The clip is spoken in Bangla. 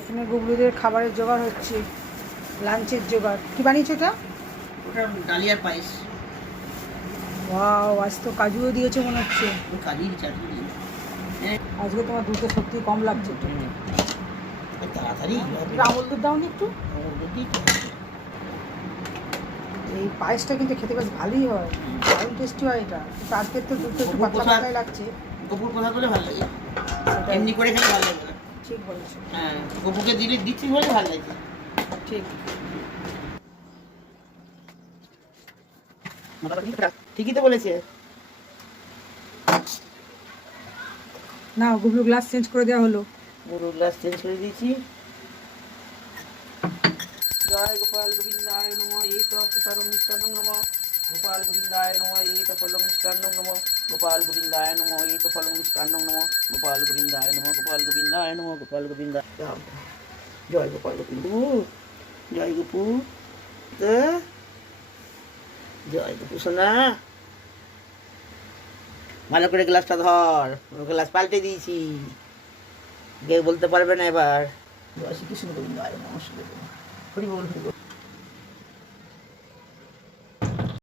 এখানে গুবলুদের খাবারের জোগাড় হচ্ছে, লাঞ্চের জোগাড়। কি বানিয়েছো এটা? ওটা ডালিয়ার পায়েস। ওয়াও, আজ তো কাজুও দিয়েছে মনে হচ্ছে। কালির চাটনি। আজকে তোমার দুধটা সত্যি কম লাগছে একটু। তাড়াতাড়ি আমল দুধ দাওনি একটু? এই পায়েসটা কিন্তু খেতে বেশ ভালোই হয়, দারুণ টেস্টি হয় এটা। কিন্তু আজকের তো দুধটা একটু পাতলা পাতলাই লাগছে। গপুর কথা বলে ভালো লাগে, সেটাই। এমনি করে খেলে ভালো লাগে না। ঠিক বলেছো। হ্যাঁ, গপুকে দিচ্ছি বলে ভালো লাগে। ঠিক। ঠিকই তো বলেছে। না, গুবলু গ্লাস চেঞ্জ করে দেওয়া হলো। পুরো গ্লাস চেঞ্জ করে দিয়েছি। জয় গোপাল গোবিন্দায় নমঃ। এই তো প্রসাদম মিষ্টান্নম নমঃ। গোপাল গোবিন্দায় নমঃ। এই তো ফলং মিষ্টান্নম নমঃ। গোপাল গোবিন্দায় নমঃ। এই তো ফলং মিষ্টান্নম নমঃ। গোপাল গোবিন্দায় নমঃ। গোপাল গোবিন্দায় নমঃ। গোপাল গোবিন্দায়। জয় গোপাল গোবিন্দু। জয় গোপু। জয় গোপু সোনা। ভালো করে গ্লাসটা ধর, গ্লাস পাল্টে দিয়েছি, কেউ বলতে পারবে না এবার। জয় শ্রীকৃষ্ণ গোবিন্দায় নমঃ। হরি বল হরি বল।